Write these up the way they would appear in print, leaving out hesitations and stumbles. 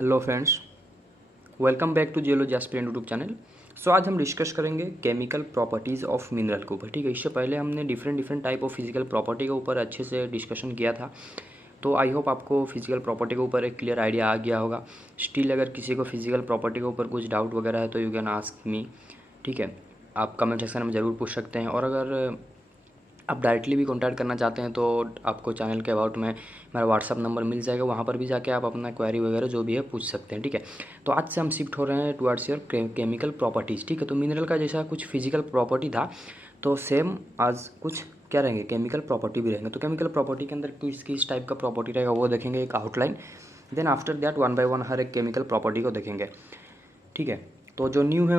Hello friends, welcome back to geology aspirant YouTube channel. So आज हम discuss करेंगे chemical properties of mineral के ऊपर। ठीक है, इससे पहले हमने different type of physical property के ऊपर अच्छे से डिस्कशन किया था। तो आई होप आपको फिजिकल प्रॉपर्टी के ऊपर एक क्लियर आइडिया आ गया होगा। स्टिल अगर किसी को फिजिकल प्रॉपर्टी के ऊपर कुछ डाउट वगैरह है तो यू कैन आस्क मी। ठीक है, आप कमेंट सेक्शन में ज़रूर पूछ सकते हैं। और अगर आप डायरेक्टली भी कॉन्टैक्ट करना चाहते हैं तो आपको चैनल के अबाउट में मेरा व्हाट्सअप नंबर मिल जाएगा, वहाँ पर भी जाके आप अपना क्वेरी वगैरह जो भी है पूछ सकते हैं। ठीक है, तो आज से हम शिफ्ट हो रहे हैं टुवर्ड्स योर केमिकल प्रॉपर्टीज़। ठीक है, तो मिनरल का जैसा कुछ फिजिकल प्रॉपर्टी था तो सेम आज कुछ क्या रहेंगे, केमिकल प्रॉपर्टी भी रहेंगे। तो केमिकल प्रॉपर्टी के अंदर किस किस टाइप का प्रॉपर्टी रहेगा वो देखेंगे, एक outline. Then after that one by one हर एक केमिकल प्रॉपर्टी को देखेंगे। ठीक है, तो जो न्यू है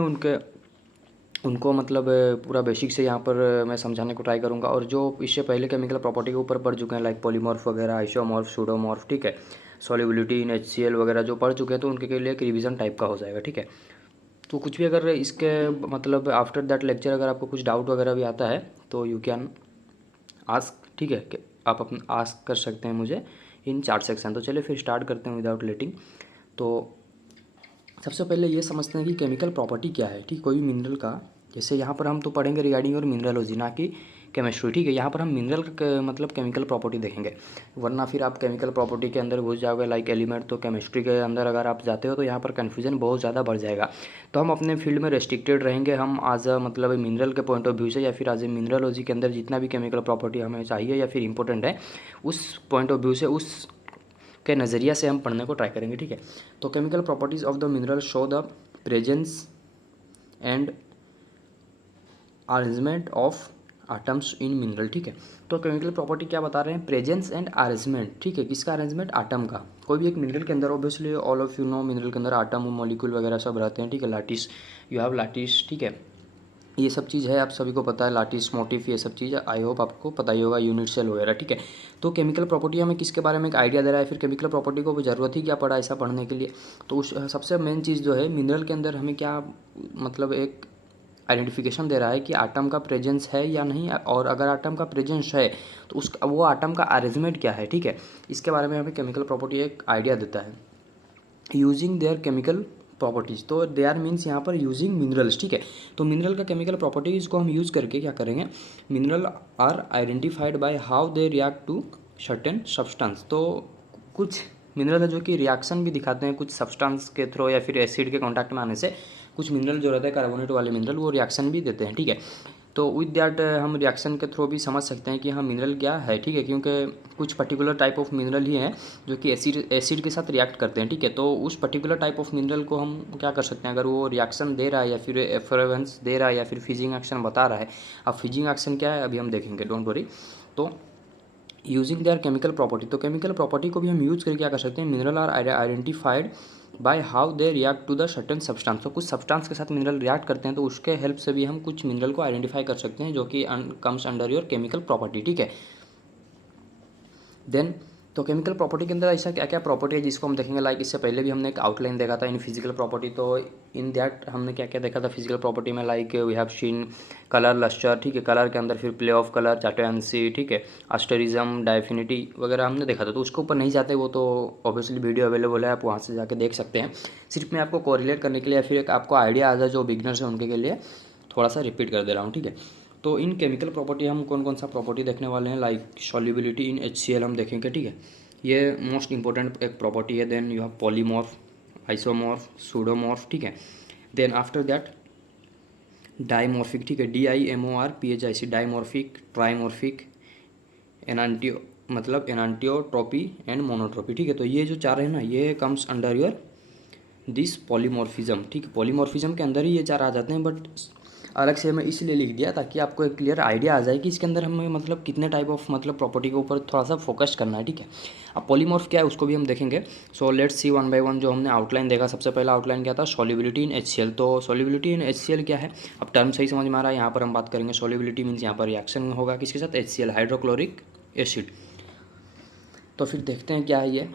उनको मतलब पूरा बेसिक से यहाँ पर मैं समझाने को ट्राई करूँगा। और जो इससे पहले केमिकल प्रॉपर्टी के ऊपर पढ़ चुके हैं लाइक पॉलीमॉर्फ वगैरह, आइसोमॉर्फ, सूडोमॉर्फ, ठीक है, सॉल्युबिलिटी इन HCl वगैरह जो पढ़ चुके हैं तो उनके के लिए एक रिवीजन टाइप का हो जाएगा। ठीक है, तो कुछ भी अगर इसके मतलब आफ्टर दैट लेक्चर अगर आपको कुछ डाउट वगैरह भी आता है तो यू कैन आस्क। ठीक है, कि आप अपना आस्क कर सकते हैं मुझे इन 4 सेक्शन। तो चलिए फिर स्टार्ट करते हैं विदाउट लेटिंग। तो सबसे पहले ये समझते हैं कि केमिकल प्रॉपर्टी क्या है। ठीक, कोई भी मिनरल का, जैसे यहाँ पर हम तो पढ़ेंगे रिगार्डिंग और मिनरलोजी, ना कि केमिस्ट्री। ठीक है, यहाँ पर हम मिनरल का मतलब केमिकल प्रॉपर्टी देखेंगे, वरना फिर आप केमिकल प्रॉपर्टी के अंदर घुस जाओगे लाइक एलिमेंट। तो केमिस्ट्री के अंदर अगर आप जाते हो तो यहाँ पर कन्फ्यूजन बहुत ज़्यादा बढ़ जाएगा। तो हम अपने फील्ड में रेस्ट्रिक्टेड रहेंगे। हम आज मतलब मिनरल के पॉइंट ऑफ व्यू से या फिर आज ए मिनरलोजी के अंदर जितना भी केमिकल प्रॉपर्टी हमें चाहिए या फिर इंपॉर्टेंट है उस पॉइंट ऑफ व्यू से, उस के नज़रिया से हम पढ़ने को ट्राई करेंगे। ठीक है, तो chemical properties of the mineral show the presence and arrangement of atoms in mineral. ठीक है, तो केमिकल प्रॉपर्टी क्या बता रहे हैं, प्रेजेंस एंड अरेंजमेंट। ठीक है, किसका अरेंजमेंट, आटम का। कोई भी एक मिनरल के अंदर obviously all of you know mineral के अंदर आटम मॉलिक्यूल वगैरह सब रहते हैं। ठीक है, लाटिस, यू हैव लाटिस। ठीक है, ये सब चीज़ है, आप सभी को पता है, लाटिस, मोटिफ, ये सब चीज़ आई होप आपको पता ही होगा, यूनिट सेल वगैरह। ठीक है, तो केमिकल प्रॉपर्टी हमें किसके बारे में एक आइडिया दे रहा है, फिर केमिकल प्रॉपर्टी को ज़रूरत ही क्या पड़ा ऐसा पढ़ने के लिए। तो उस सबसे मेन चीज़ जो है मिनरल के अंदर हमें क्या मतलब एक आइडेंटिफिकेशन दे रहा है कि आटम का प्रेजेंस है या नहीं, और अगर आटम का प्रेजेंस है तो उस वो आटम का अरेंजमेंट क्या है। ठीक है, इसके बारे में हमें केमिकल प्रॉपर्टी एक आइडिया देता है यूजिंग देयर केमिकल प्रॉपर्टीज़। तो दे आर मीन्स यहाँ पर यूजिंग मिनरल्स। ठीक है, तो मिनरल का केमिकल प्रॉपर्टीज़ को हम यूज़ करके क्या करेंगे, mineral are identified by how they react to certain substance. तो कुछ मिनरल है जो कि रिएक्शन भी दिखाते हैं कुछ सब्सटेंस के थ्रू या फिर एसिड के कॉन्टैक्ट में आने से। कुछ मिनरल जो रहते हैं कार्बोनेट वाले मिनरल वो रिएक्शन भी देते हैं। ठीक है, तो विद दैट हम रिएक्शन के थ्रू भी समझ सकते हैं कि हाँ मिनरल क्या है। ठीक है, क्योंकि कुछ पर्टिकुलर टाइप ऑफ मिनरल ही हैं जो कि एसिड के साथ रिएक्ट करते हैं। ठीक है, तो उस पर्टिकुलर टाइप ऑफ मिनरल को हम क्या कर सकते हैं, अगर वो रिएक्शन दे रहा है या फिर एफरेंस दे रहा है या फिर फिजिंग एक्शन बता रहा है। अब फिजिंग एक्शन क्या है अभी हम देखेंगे, डोंट वरी। तो यूजिंग देयर केमिकल प्रॉपर्टी, तो केमिकल प्रॉपर्टी को भी हम यूज़ करके क्या कर सकते हैं, mineral are identified by how they react to the certain substance. तो कुछ सब्सटेंस के साथ मिनरल रिएक्ट करते हैं तो उसके हेल्प से भी हम कुछ मिनरल को आइडेंटिफाई कर सकते हैं जो कि comes under your chemical property. ठीक है, देन तो केमिकल प्रॉपर्टी के अंदर ऐसा क्या क्या प्रॉपर्टी है जिसको हम देखेंगे, लाइक इससे पहले भी हमने एक आउटलाइन देखा था इन फिजिकल प्रॉपर्टी। तो इन दैट हमने क्या क्या देखा था फिजिकल प्रॉपर्टी में, like we have seen colour, lustre. ठीक है, कलर के अंदर फिर प्ले ऑफ कलर, चाटोएंसी, ठीक है, एस्टेरिज्म, डायफिनिटी वगैरह हमने देखा था। तो उसके ऊपर नहीं जाते, वो तो ऑब्वियसली वीडियो अवेलेबल है, आप वहाँ से जाके देख सकते हैं। सिर्फ मैं आपको कोरिलेट करने के लिए या फिर एक आपको आइडिया आ जाए जो बिगनर्स हैं उनके के लिए थोड़ा सा रिपीट कर दे रहा हूँ। ठीक है, तो इन केमिकल प्रॉपर्टी हम कौन कौन सा प्रॉपर्टी देखने वाले हैं, लाइक सॉल्युबिलिटी इन HCl हम देखेंगे। ठीक है, ये मोस्ट इंपॉर्टेंट एक प्रॉपर्टी है। Then you have polymorph, isomorph, pseudomorph. ठीक है, देन आफ्टर दैट डाइमॉर्फिक। ठीक है, DIMORPHIC, डाइमॉर्फिक, ट्राइमॉर्फिक, एनांटियो मतलब एनांटियोट्रोपी एंड मोनोट्रोपी। ठीक है, तो ये जो चार है ना, ये comes under your this polymorphism. ठीक है, पॉलीमॉर्फिज्म के अंदर ही ये चार आ जाते हैं, बट अलग से मैं इसलिए लिख दिया ताकि आपको एक क्लियर आइडिया आ जाए कि इसके अंदर हमें मतलब कितने टाइप ऑफ मतलब प्रॉपर्टी के ऊपर थोड़ा सा फोकस करना है। ठीक है, अब पॉलीमॉर्फ क्या है उसको भी हम देखेंगे। So let's see one by one. जो हमने आउटलाइन देखा, सबसे पहला आउटलाइन क्या था, सॉल्युबिलिटी इन HCl। तो सॉल्युबिलिटी इन HCl क्या है, अब टर्म सही समझ में आ रहा है। यहाँ पर हम बात करेंगे सॉल्युबिलिटी मीन्स यहाँ पर रिएक्शन होगा किसके साथ, HCl, हाइड्रोक्लोरिक एसिड। तो फिर देखते हैं क्या है ये,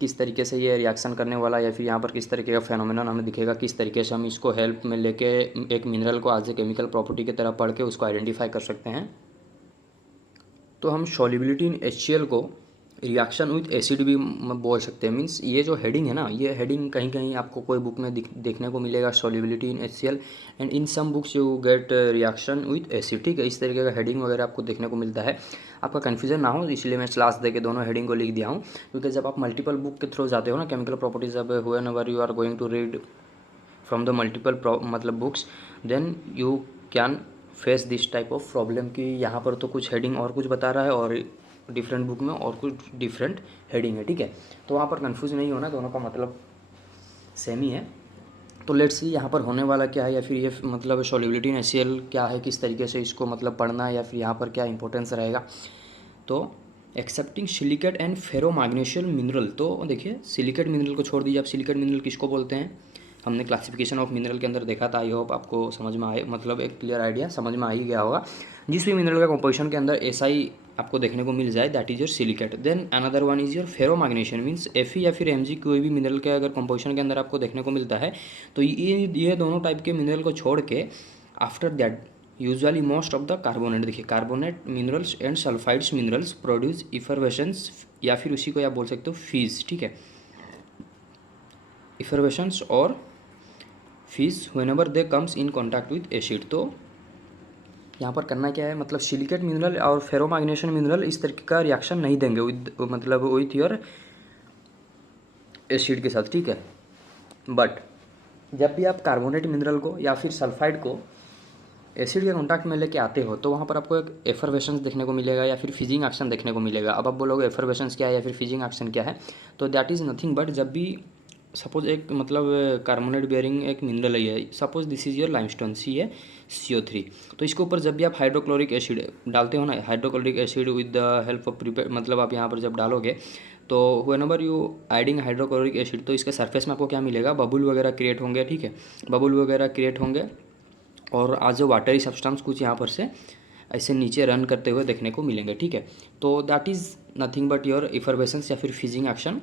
किस तरीके से ये रिएक्शन करने वाला, या फिर यहाँ पर किस तरीके का फेनोमेनन हमें दिखेगा, किस तरीके से हम इसको हेल्प में लेके एक मिनरल को आज ए केमिकल प्रॉपर्टी की तरह पढ़ के उसको आइडेंटिफाई कर सकते हैं। तो हम सॉल्युबिलिटी इन HCl को रिएक्शन विथ एसिड भी बोल सकते हैं। मीन्स ये जो हेडिंग है ना, ये हेडिंग कहीं कहीं आपको कोई बुक में देखने को मिलेगा, solubility in HCl and in some books you get reaction with acid, ठीक है। इस तरीके का हेडिंग वगैरह आपको देखने को मिलता है। आपका कन्फ्यूजन ना हो इसलिए मैं स्लैश दे के दोनों हेडिंग को लिख दिया हूँ, क्योंकि जब आप मल्टीपल बुक के थ्रू जाते हो ना केमिकल प्रॉपर्टीज, अब whenever you are going to read from the multiple मतलब books, then you can face this type of problem कि यहाँ पर तो कुछ हेडिंग और कुछ बता रहा है और डिफरेंट बुक में और कुछ डिफरेंट हेडिंग है, ठीक है। तो वहाँ पर कंफ्यूज नहीं होना, दोनों का मतलब सेम ही है। तो लेट्स सी यहाँ पर होने वाला क्या है, या फिर ये मतलब सॉल्युबिलिटी इन HCl क्या है, किस तरीके से इसको मतलब पढ़ना है, या फिर यहाँ पर क्या इंपॉर्टेंस रहेगा। तो एक्सेप्टिंग सिलिकेट एंड फेरोमैग्नीशियल मिनरल, तो देखिए सिलिकेट मिनरल को छोड़ दीजिए, आप सिलिकेट मिनरल किसको बोलते हैं, हमने क्लासिफिकेशन ऑफ मिनरल के अंदर देखा था। आई होप आपको समझ में आए, मतलब एक क्लियर आइडिया समझ में आ ही गया होगा। जिस भी मिनरल का कंपोजिशन के अंदर SI आपको देखने को मिल जाए, that is your silicate. Then another one is your ferromagnesium, means Fe या फिर Mg कोई भी मिनरल के अगर कंपोजिशन के अंदर आपको देखने को मिलता है, तो ये दोनों टाइप के मिनरल को छोड़ के after that usually most of the carbonate, देखिए carbonate minerals and sulphides minerals produce effervescences, या फिर उसी को आप बोल सकते हो फीज, ठीक है। इफरवेशंस और fees whenever they comes in contact with acid. तो यहाँ पर करना क्या है, मतलब सिलिकेट मिनरल और फेरोमैग्नीशियम मिनरल इस तरीके का रिएक्शन नहीं देंगे विद मतलब विथ योर एसिड के साथ, ठीक है। बट जब भी आप कार्बोनेट मिनरल को या फिर सल्फाइड को एसिड के कॉन्टैक्ट में लेके आते हो, तो वहाँ पर आपको एक एफरवेशंस देखने को मिलेगा या फिर फिजिंग एक्शन देखने को मिलेगा। अब आप बोलोगे एफरवेशंस क्या है या फिर फिजिंग एक्शन क्या है, तो दैट इज़ नथिंग बट जब भी सपोज एक मतलब कार्बोनेट बेयरिंग एक मिनरल है, suppose this is your limestone CO3, तो इसके ऊपर जब भी आप हाइड्रोक्लोरिक एसिड डालते हो ना, hydrochloric acid with the help of prepare, मतलब आप यहाँ पर जब डालोगे तो whenever you adding hydrochloric acid, तो इसके सरफेस में आपको क्या मिलेगा, बबुल वगैरह क्रिएट होंगे, ठीक है। बबुल वगैरह क्रिएट होंगे और आज वाटरी सब्सटेंस कुछ यहाँ पर से ऐसे नीचे रन करते हुए देखने को मिलेंगे, ठीक है। तो that is nothing but your effervescences या फिर fizzing action.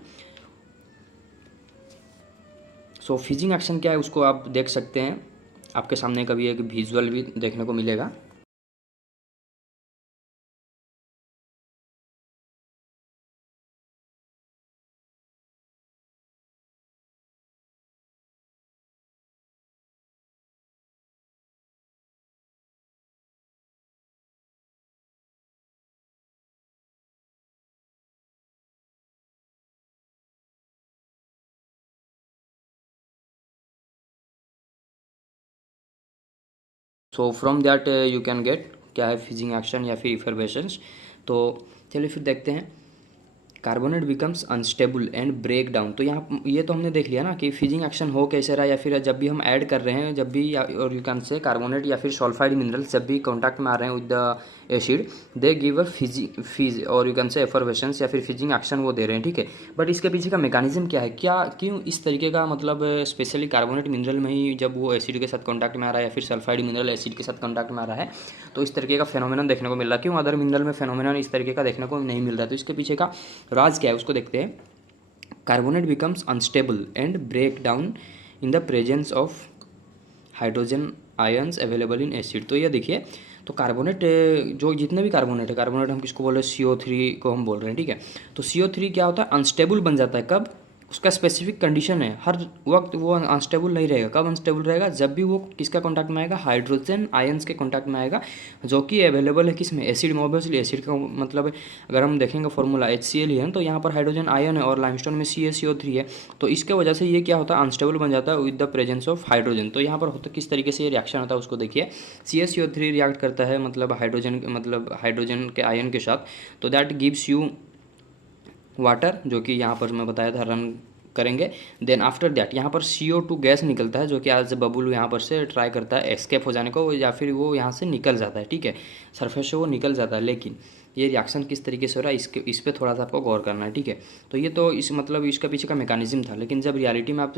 So fizzing action क्या है उसको आप देख सकते हैं, आपके सामने कभी एक विजुअल भी देखने को मिलेगा। So from that you can get क्या है फिजिंग एक्शन या फिर इफरवेशंस। तो चलिए फिर देखते हैं। Carbonate becomes unstable and break down, तो यहाँ ये तो हमने देख लिया ना कि फिजिंग एक्शन हो कैसे रहा, या फिर जब भी हम ऐड कर रहे हैं, जब भी और यू कैन से कार्बोनेट या फिर सल्फाइड मिनरल्स जब भी कॉन्टैक्ट में आ रहे हैं with the acid, they give a fees और यू कैन से एफरवेशंस या फिर फिजिंग एक्शन वो दे रहे हैं, ठीक है। बट इसके पीछे का मैकेनिज्म क्या है, क्या क्यों इस तरीके का, मतलब स्पेशली कार्बोनेट मिनरल में ही जब वो एसिड के साथ कॉन्टैक्ट में आ रहा है या फिर सल्फाइड मिनरल एसिड के साथ कॉन्टैक्ट में आ रहा है, तो इस तरीके का फेनोमेनन देखने को मिल रहा है। क्यों अदर मिनरल में फेनोमेनन इस तरीके का देखने को नहीं मिल रहा है, तो इसके पीछे का राज क्या है उसको देखते हैं। Carbonate becomes unstable and break down in the presence of hydrogen ions available in acid. तो ये देखिए, तो कार्बोनेट जो जितने भी कार्बोनेट है, कार्बोनेट हम किसको बोल रहे हैं, CO3 को हम बोल रहे हैं, ठीक है। तो CO3 क्या होता है, अनस्टेबल बन जाता है कब, उसका स्पेसिफिक कंडीशन है, हर वक्त वो अनस्टेबल नहीं रहेगा। कब अनस्टेबल रहेगा, जब भी वो किसका कॉन्टैक्ट में आएगा, हाइड्रोजन आयन्स के कॉन्टैक्ट में आएगा, जो कि अवेलेबल है किस में, एसिड में। ऑब्वियसली एसिड का मतलब अगर हम देखेंगे फॉर्मूला HCl ही है, तो यहाँ पर हाइड्रोजन आयन है और लाइमस्टोन में CaCO3 है, तो इसके वजह से ये क्या होता है, अनस्टेबल बन जाता है with the presence of hydrogen. तो यहाँ पर होता किस तरीके से ये रिएक्शन होता है उसको देखिए। CaCO3 रिएक्ट करता है मतलब हाइड्रोजन के आयन के साथ, तो दैट गिव्स यू वाटर, जो कि यहाँ पर मैं बताया था रन करेंगे। देन आफ्टर दैट यहाँ पर CO2 गैस निकलता है, जो कि आज बबुल यहाँ पर से ट्राई करता है एस्केप हो जाने को, या फिर वो यहाँ से निकल जाता है, ठीक है, सरफेस से वो निकल जाता है। लेकिन ये रिएक्शन किस तरीके से हो रहा है, इस पर थोड़ा सा आपको गौर करना है, ठीक है। तो ये तो इस मतलब इसका पीछे का मैकेनिज्म था, लेकिन जब रियलिटी में आप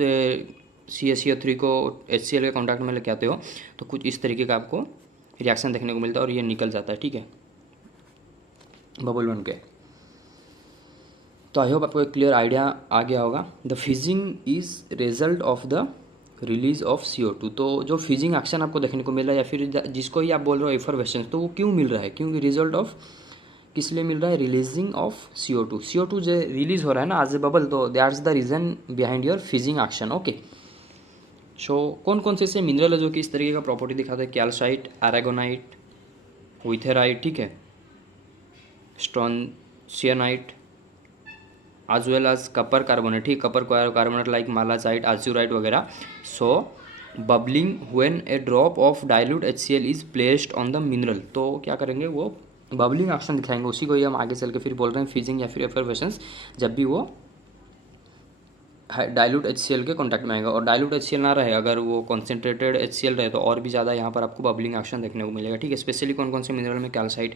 CaCO3 को HCl के कॉन्टैक्ट में लेके आते हो, तो कुछ इस तरीके का आपको रिएक्शन देखने को मिलता है और ये निकल जाता है, ठीक है, बबुल बन के। तो आई होप आपको एक क्लियर आइडिया आ गया होगा। The fizzing is result of the release of CO2, तो जो फिजिंग एक्शन आपको देखने को मिल रहा है या फिर जिसको ही आप बोल रहे हो एफरवेशन, तो वो क्यों मिल रहा है, क्योंकि रिजल्ट ऑफ किस लिए मिल रहा है? Releasing of CO2। CO2 जो रिलीज हो रहा है ना एज ए बबल, तो that's the reason behind your fizzing action. Okay, so कौन कौन से मिनरल है जो कि इस तरीके का प्रॉपर्टी दिखाते हैं? कैल्साइट, एरागोनाइट, विथेराइट, ठीक है, strontianite, as well as copper carbonate, ठीक, copper carbonate like malachite, azurite वगैरह। So bubbling when a drop of dilute HCl is placed on the mineral, तो क्या करेंगे? वो बबलिंग एक्शन दिखाएंगे। उसी को ही हम आगे चल के फिर बोल रहे हैं फिजिंग या फिर एफरवेसेंस, जब भी वो डाइल्यूट HCl के कॉन्टैक्ट में आएगा। और डाइल्यूट HCl ना रहे, अगर वो कॉन्सेंट्रेटेड HCl रहे, तो और भी ज़्यादा यहाँ पर आपको बबलिंग एक्शन देखने को मिलेगा, ठीक है। स्पेशली कौन कौन से मिनरल में? कैल्साइट,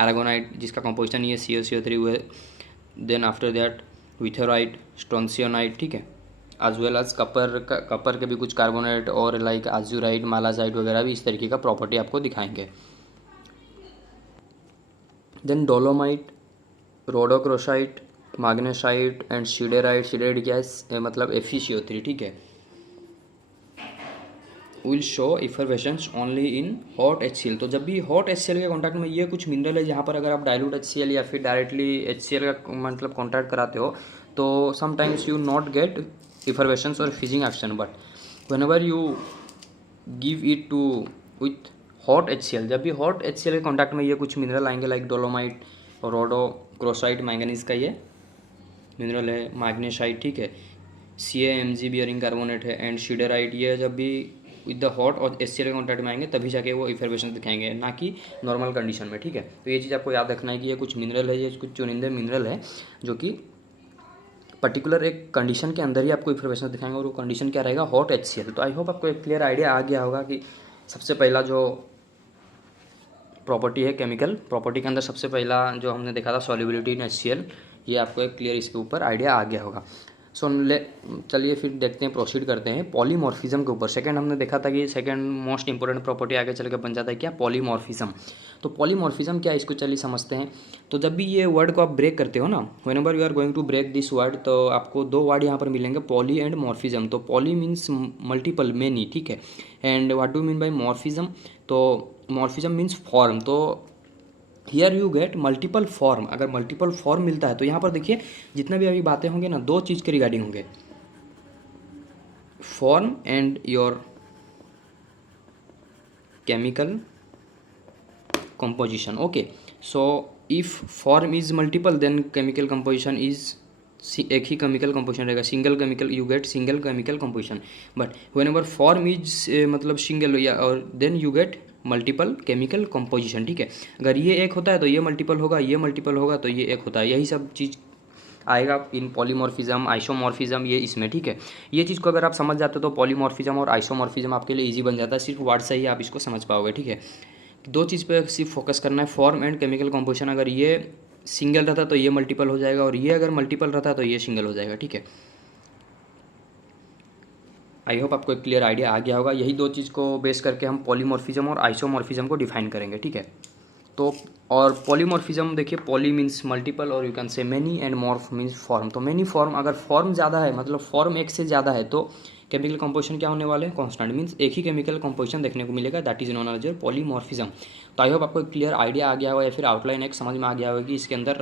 एरागोनाइट जिसका कंपोजिशन ये CO3 हुए, देन आफ्टर दैट विथेराइट, स्ट्रॉन्शियनाइट, ठीक है, एज वेल एज कपर के भी कुछ कार्बोनेट और लाइक आज्यूराइट, मालाजाइट वगैरह भी इस तरीके का प्रॉपर्टी आपको दिखाएंगे। Then dolomite, rhodochrosite, magnesite and siderite. Siderite क्या है? मतलब FeCO3, ठीक है। Will show effervescences only in hot HCl। तो जब भी हॉट HCl के कॉन्टैक्ट में ये कुछ मिनरल है, जहाँ पर अगर आप डाइल्यूट HCl या फिर डायरेक्टली HCl का मतलब कॉन्टैक्ट कराते हो, तो sometimes you not get effervescences और fizzing action, but whenever you give it to with hot HCl, जब भी हॉट HCl के कॉन्टैक्ट में ये कुछ मिनरल आएंगे लाइक डोलोमाइट, रोडोक्रोसाइट, मैंगनीज का ये मिनरल है, मैग्नेसाइट, ठीक है, CaMg बियरिंग कार्बोनेट है, एंड सिडेराइट, ये जब भी विद द हॉट और HCl के कॉन्टैक्ट में आएंगे तभी जाके वो इफरवेशन दिखाएंगे, ना कि नॉर्मल कंडीशन में, ठीक है। तो ये चीज़ आपको याद रखना है कि ये कुछ मिनरल है, ये कुछ चुनिंदे मिनरल है जो कि पर्टिकुलर एक कंडीशन के अंदर ही आपको इफरवेशन दिखाएंगे, और वो कंडीशन क्या रहेगा? Hot HCl। तो आई होप आपको एक क्लियर आइडिया आ गया होगा कि सबसे पहला जो प्रॉपर्टी है केमिकल प्रॉपर्टी के अंदर, सबसे पहला जो हमने देखा था सॉल्युबिलिटी इन HCl, ये आपको एक क्लियर इसके ऊपर आइडिया आ गया होगा। सो चलिए फिर देखते हैं, प्रोसीड करते हैं पॉलीमॉर्फिज्म के ऊपर। सेकंड हमने देखा था कि सेकंड मोस्ट इंपॉर्टेंट प्रॉपर्टी आगे चल के बन जाता है क्या? पॉलीमॉर्फिज्म। तो पॉलीमॉर्फिज्म क्या है, इसको चलिए समझते हैं। तो जब भी ये वर्ड को आप ब्रेक करते हो ना, whenever you are going to break this word, तो आपको दो वर्ड यहाँ पर मिलेंगे, पॉली एंड मॉर्फिज्म। तो पॉली मीन्स मल्टीपल, मेनी, ठीक है, and what do mean by morphism? तो मॉर्फिज्म मीन्स फॉर्म। तो here you get multiple form. अगर मल्टीपल फॉर्म मिलता है तो यहाँ पर देखिए जितने भी अभी बातें होंगे ना, दो चीज़ के रिगार्डिंग होंगे, form and your chemical composition। Okay, so if form is multiple then chemical composition is एक ही केमिकल कंपोजिशन रहेगा, single chemical, you get single chemical composition. But whenever form is मतलब सिंगल, या और then you get multiple chemical composition, ठीक है। अगर ये एक होता है तो ये मल्टीपल होगा, ये मल्टीपल होगा तो ये एक होता है, यही सब चीज़ आएगा इन पॉलीमॉर्फिज्म, आइसोमॉर्फिज्म, ये इसमें, ठीक है। ये चीज़ को अगर आप समझ जाते हो तो पॉलीमॉर्फिज्म और आइसोमॉर्फिज्म आपके लिए इजी बन जाता है, सिर्फ वर्ड से ही आप इसको समझ पाओगे, ठीक है। दो चीज़ पे सिर्फ फोकस करना है, फॉर्म एंड केमिकल कंपोजिशन। अगर ये सिंगल रहता तो ये मल्टीपल हो जाएगा, और ये अगर मल्टीपल रहता तो ये सिंगल हो जाएगा, ठीक है। आई होप आपको एक क्लियर आइडिया आ गया होगा। यही दो चीज़ को बेस करके हम पॉलीमॉर्फिज्म और आइसोमॉर्फिज्म को डिफाइन करेंगे, ठीक है। तो और पॉलीमॉर्फिज्म देखिए, पॉली मीन्स मल्टीपल और यू कैन से many, and morph means form. तो मैनी फॉर्म, अगर फॉर्म ज़्यादा है मतलब फॉर्म एक से ज़्यादा है तो केमिकल कंपोजिशन क्या होने वाले हैं? कांस्टेंट, मीन्स एक ही केमिकल कंपोजिशन देखने को मिलेगा, that is known as polymorphism. तो आई होप आपको एक क्लियर आइडिया आ गया होगा, या फिर आउटलाइन एक समझ में आ गया होगा कि इसके अंदर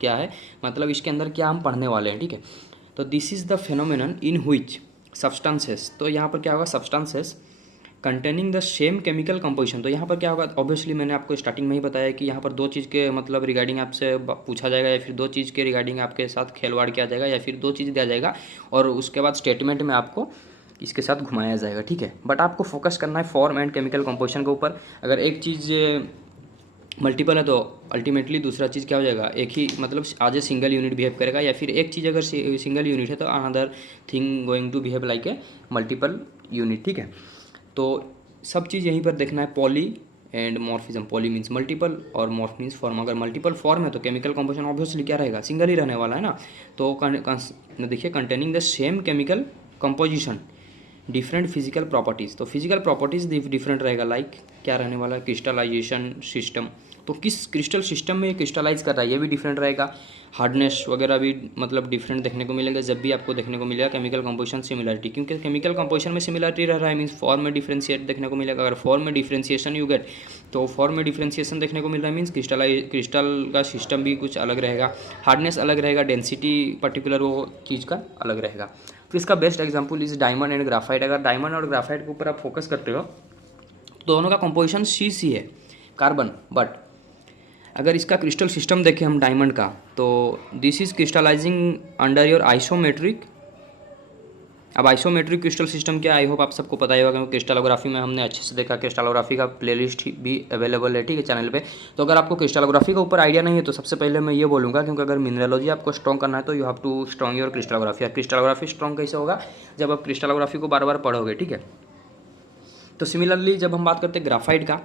क्या है, मतलब इसके अंदर क्या हम पढ़ने वाले हैं, ठीक है। तो this is the phenomenon in which substances, तो यहाँ पर क्या होगा? Substances containing the same chemical composition. तो यहाँ पर क्या होगा? ऑब्वियसली मैंने आपको स्टार्टिंग में ही बताया कि यहाँ पर दो चीज़ के मतलब रिगार्डिंग आपसे पूछा जाएगा, या फिर दो चीज़ के रिगार्डिंग आपके साथ खेलवाड़ किया जाएगा, या फिर दो चीज़ दिया जाएगा और उसके बाद स्टेटमेंट में आपको इसके साथ घुमाया जाएगा, ठीक है। बट आपको फोकस करना है फॉर्म एंड केमिकल कंपोजिशन के ऊपर। अगर एक चीज़ मल्टीपल है तो अल्टीमेटली दूसरा चीज़ क्या हो जाएगा? एक ही मतलब आज ए सिंगल यूनिट बिहेव करेगा, या फिर एक चीज़ अगर सिंगल यूनिट है तो another thing going to behave like a multiple unit, ठीक है। तो सब चीज़ यहीं पर देखना है, poly and morphism. Poly means multiple और मॉर्फ मीन्स फॉर्म। अगर मल्टीपल फॉर्म है तो केमिकल कंपोजिशन ऑब्वियसली क्या रहेगा? सिंगल ही रहने वाला है ना। तो देखिए containing the same chemical composition, different physical properties. तो फिजिकल प्रॉपर्टीज़ डिफरेंट रहेगा, लाइक क्या रहने वाला है? क्रिस्टलाइजेशन सिस्टम, तो किस क्रिस्टल सिस्टम में क्रिस्टलाइज कर रहा है ये भी डिफरेंट रहेगा। हार्डनेस वगैरह भी मतलब डिफरेंट देखने को मिलेगा जब भी आपको देखने को मिलेगा केमिकल कंपोजिशन सिमिलरिटी, क्योंकि केमिकल कंपोजिशन में सिमिलरिटी रह रहा है मीन्स फॉर्म में डिफ्रेंशिएट देखने को मिलेगा। अगर फॉर्म में डिफ्रेंशिएशन यू गेट, तो फॉर्म में डिफ्रेंशिएशन देखने को मिल रहा है मीन्स क्रिस्टल का सिस्टम भी कुछ अलग रहेगा, हार्डनेस अलग रहेगा, डेंसिटी पर्टिकुलर वो चीज़ का अलग रहेगा। तो इसका best example is diamond and graphite. अगर डायमंड और ग्राफाइट के ऊपर आप फोकस करते हो तो दोनों का कंपोजिशन सी है कार्बन, बट अगर इसका क्रिस्टल सिस्टम देखें हम डायमंड का, तो this is crystallising under your isometric. अब आइसोमेट्रिक क्रिस्टल सिस्टम क्या, आई होप आप सबको पता ही होगा क्योंकि क्रिस्टलोग्राफी में हमने अच्छे से देखा। क्रिस्टलोग्राफी का प्लेलिस्ट भी अवेलेबल है, ठीक है, चैनल पे। तो अगर आपको क्रिस्टलोग्राफी के ऊपर आइडिया नहीं है तो सबसे पहले मैं ये बोलूँगा, क्योंकि अगर मिनरलोजी आपको स्ट्रॉन्ग करना है तो you have to strong your crystallography. Crystallography strong कैसे होगा, जब आप क्रिस्टलोग्राफी को बार बार पढ़ोगे, ठीक है। तो सिमिलरली जब हम बात करते हैं ग्राफाइट का,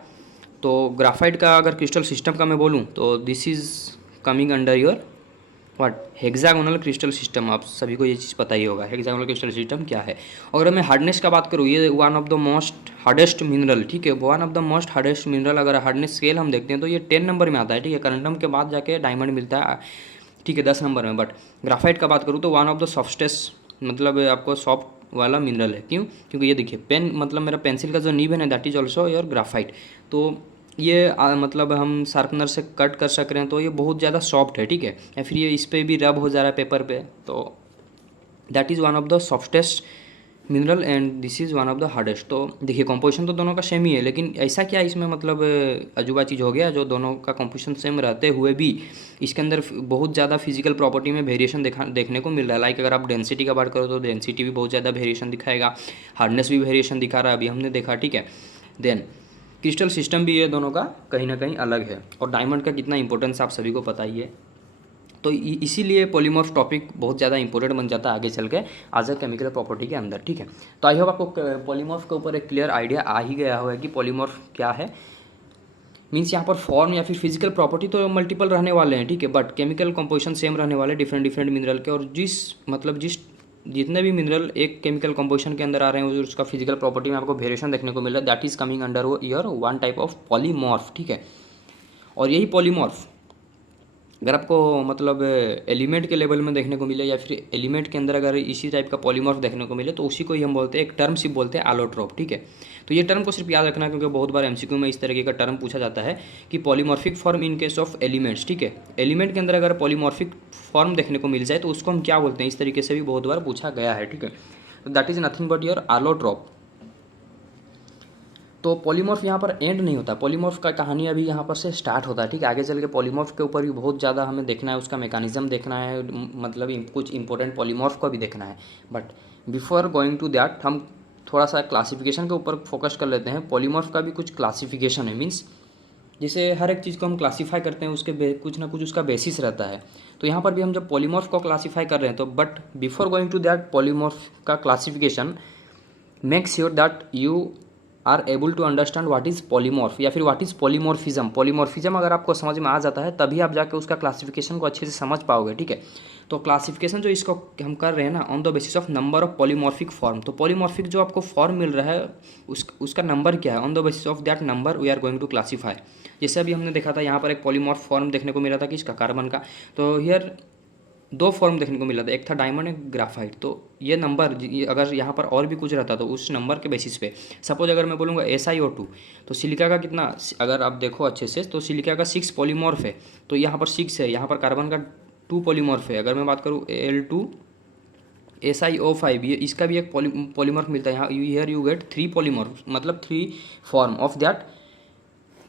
तो ग्राफाइट का अगर क्रिस्टल सिस्टम का मैं बोलूँ तो this is coming under your what hexagonal crystal system. आप सभी को ये चीज़ पता ही होगा हेक्सागोनल क्रिस्टल सिस्टम क्या है। अगर मैं हार्डनेस का बात करूँ, ये one of the most hardest mineral, ठीक है, one of the most hardest mineral. अगर हार्डनेस स्केल हम देखते हैं तो ये 10 नंबर में आता है, ठीक है। करंडम के बाद जाके डायमंड मिलता है, ठीक है, 10 नंबर में। बट ग्राफाइट का बात करूँ तो वन ऑफ द सॉफ्टेस्ट, मतलब आपको सॉफ्ट वाला मिनरल है। क्यों, क्योंकि ये देखिए पेन, मतलब मेरा पेंसिल का जो नीब है ना, that is also your graphite. तो ये मतलब हम शार्पनर से कट कर सक रहे हैं तो ये बहुत ज़्यादा सॉफ्ट है, ठीक है। या फिर ये इस पर भी रब हो जा रहा है पेपर पे, तो that is one of the softest mineral and this is one of the hardest. तो देखिए कंपोजिशन तो दोनों का सेम ही है, लेकिन ऐसा क्या इसमें मतलब अजूबा चीज़ हो गया जो दोनों का कंपोजिशन सेम रहते हुए भी इसके अंदर बहुत ज़्यादा फिजिकल प्रॉपर्टी में वेरिएशन देखने को मिल रहा है। लाइक अगर आप डेंसिटी का बात करो तो डेंसिटी भी बहुत ज़्यादा वेरिएशन दिखाएगा, हार्डनेस भी वेरिएशन दिखा रहा है, अभी हमने देखा, ठीक है। देन क्रिस्टल सिस्टम भी ये दोनों का कहीं ना कहीं अलग है, और डायमंड का कितना इंपॉर्टेंस आप सभी को पता ही है। तो इसीलिए पॉलीमॉर्फ टॉपिक बहुत ज़्यादा इंपॉर्टेंट बन जाता है आगे चल के आज केमिकल प्रॉपर्टी के अंदर, ठीक है। तो आई होप आपको पॉलीमॉर्फ के ऊपर एक क्लियर आइडिया आ ही गया होगा कि पॉलीमॉर्फ क्या है। मीन्स यहाँ पर फॉर्म या फिर फिजिकल प्रॉपर्टी तो मल्टीपल रहने वाले हैं, ठीक है, बट केमिकल कंपोजिशन सेम रहने वाले डिफरेंट मिनरल के। और जिस जितने भी मिनरल एक केमिकल कंपोजिशन के अंदर आ रहे हैं उसका फिजिकल प्रॉपर्टी में आपको वेरिएशन देखने को मिल रहा है, that is coming under your one type of polymorph, ठीक है। और यही पॉलीमॉर्फ अगर आपको मतलब एलिमेंट के लेवल में देखने को मिले या फिर एलिमेंट के अंदर अगर इसी टाइप का पॉलीमॉर्फ देखने को मिले तो उसी को ही हम बोलते हैं, एक टर्म सिर्फ बोलते हैं एलोट्रोप, ठीक है। तो ये टर्म को सिर्फ याद रखना क्योंकि बहुत बार एमसीक्यू में इस तरीके का टर्म पूछा जाता है कि polymorphic form in case of elements, ठीक है। एलिमेंट के अंदर अगर पॉलीमॉर्फिक फॉर्म देखने को मिल जाए तो उसको हम क्या बोलते हैं, इस तरीके से भी बहुत बार पूछा गया है, ठीक है। तो that is nothing but your allotrope. तो पॉलीमॉर्फ यहाँ पर एंड नहीं होता, पॉलीमॉर्फ का कहानी अभी यहाँ पर से स्टार्ट होता है, ठीक है। आगे चल के पॉलीमॉर्फ के ऊपर भी बहुत ज़्यादा हमें देखना है, उसका मैकेनिज्म देखना है, मतलब कुछ इंपॉर्टेंट पॉलीमॉर्फ को भी देखना है। But before going to that हम थोड़ा सा क्लासिफिकेशन के ऊपर फोकस कर लेते हैं। पॉलीमॉर्फ का भी कुछ क्लासिफिकेशन है, मीन्स जैसे हर एक चीज़ को हम क्लासीफाई करते हैं उसके कुछ ना कुछ उसका बेसिस रहता है। तो यहाँ पर भी हम जब पॉलीमॉर्फ को क्लासीफाई कर रहे हैं तो but before going to that polymorph का classification make sure that you are able to understand what is polymorph या फिर व्हाट इज़ पॉलीमॉर्फिज्म। पॉलीमॉर्फिज्म अगर आपको समझ में आ जाता है तभी आप जाके उसका क्लासिफिकेशन को अच्छे से समझ पाओगे, ठीक है। तो क्लासिफिकेशन जो इसको हम कर रहे हैं ना, on the basis of number of polymorphic form. तो पॉलीमॉर्फिक जो आपको फॉर्म मिल रहा है उसका नंबर क्या है, on the basis of that number we are going to classify. जैसे अभी हमने देखा था यहाँ पर एक पॉलीमॉर्फ फॉर्म देखने को मिला था किसका, कार्बन का। तो हियर दो फॉर्म देखने को मिला था, एक था डायमंड एक ग्राफाइट। तो ये नंबर अगर यहाँ पर और भी कुछ रहता तो उस नंबर के बेसिस पे सपोज अगर मैं बोलूँगा SiO2 तो सिलिका का कितना, अगर आप देखो अच्छे से तो सिलिका का 6 पॉलीमॉर्फ है, तो यहाँ पर 6 है, यहाँ पर कार्बन का 2 पॉलीमॉर्फ है। अगर मैं बात करूँ Al2 SiO5 ये इसका भी एक पॉलीमॉर्फ मिलता है। यहाँ हियर यू गेट 3 पॉलीमॉर्फ, मतलब 3 form of that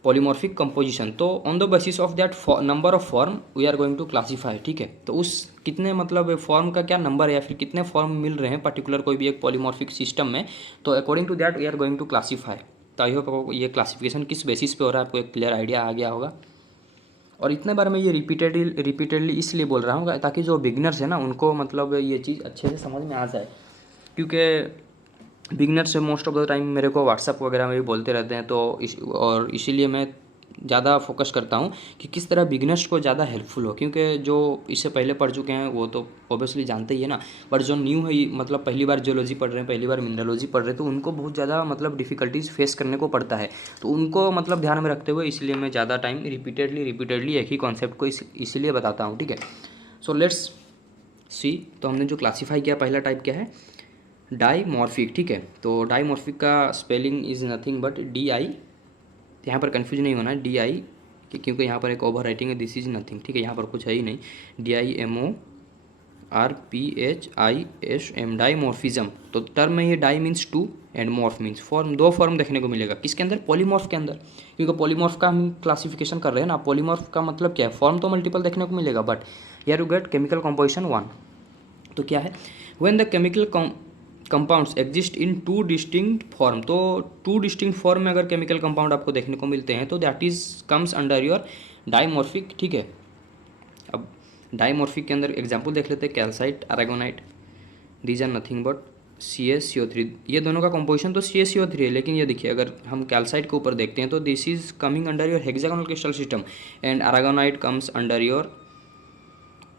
polymorphic composition. तो on the basis of that number of form we are going to classify, ठीक है। तो उस कितने मतलब फॉर्म का क्या नंबर है या फिर कितने फॉर्म मिल रहे हैं पर्टिकुलर कोई भी एक पॉलीमॉर्फिक सिस्टम में, तो according to that we are going to classify. तो आई होप आपको ये क्लासिफिकेशन किस बेसिस पे हो रहा है आपको एक क्लियर आइडिया आ गया होगा। और इतने बार मैं ये रिपीटेडली इसलिए बोल रहा हूँ ताकि जो बिगनर्स है ना उनको मतलब ये चीज़ अच्छे से समझ में आ जाए, क्योंकि बिगनर से मोस्ट ऑफ द टाइम मेरे को व्हाट्सअप वगैरह में भी बोलते रहते हैं। तो और इसीलिए मैं ज़्यादा फोकस करता हूँ कि किस तरह बिगनर्स को ज़्यादा हेल्पफुल हो, क्योंकि जो इससे पहले पढ़ चुके हैं वो तो ऑब्वियसली जानते ही है ना, बट जो न्यू है मतलब पहली बार जियोलॉजी पढ़ रहे हैं, पहली बार मिनरलॉजी पढ़ रहे हैं, तो उनको बहुत ज़्यादा मतलब डिफ़िकल्टीज फेस करने को पड़ता है। तो उनको मतलब ध्यान में रखते हुए इसलिए मैं ज़्यादा टाइम रिपीटेडली एक ही कॉन्सेप्ट को इसीलिए बताता हूँ, ठीक है। सो लेट्स सी, तो हमने जो क्लासीफाई किया पहला टाइप क्या है, डाईमॉर्फिक, ठीक है। तो डाईमॉर्फिक का spelling is nothing but DI, यहाँ पर कन्फ्यूज नहीं होना है DI, क्योंकि यहाँ पर एक ओवर राइटिंग है, दिस इज नथिंग, ठीक है, यहाँ पर कुछ है ही नहीं, DIMORPHISM, डाईमॉर्फिज्म। तो टर्म में ये di means two and morph means form, दो फॉर्म देखने को मिलेगा किसके अंदर, पॉलीमॉर्फ के अंदर, क्योंकि पॉलीमॉर्फ का हम क्लासिफिकेशन कर रहे हैं ना। पॉलीमॉर्फ का मतलब क्या है, फॉर्म तो मल्टीपल देखने को मिलेगा but here you gate chemical composition 1। तो क्या है, when the chemical compounds exist in two distinct form, तो टू डिस्टिंक्ट फॉर्म में अगर केमिकल कंपाउंड आपको देखने को मिलते हैं तो that is comes under your dimorphic, ठीक है। अब डाईमॉर्फिक के अंदर एग्जांपल देख लेते हैं, calcite, aragonite, these are nothing but CaCO3, ये दोनों का कंपोजिशन तो CaCO3 है, लेकिन ये देखिए अगर हम कैल्साइट के ऊपर देखते हैं तो this is coming under your hexagonal crystal system and aragonite comes under your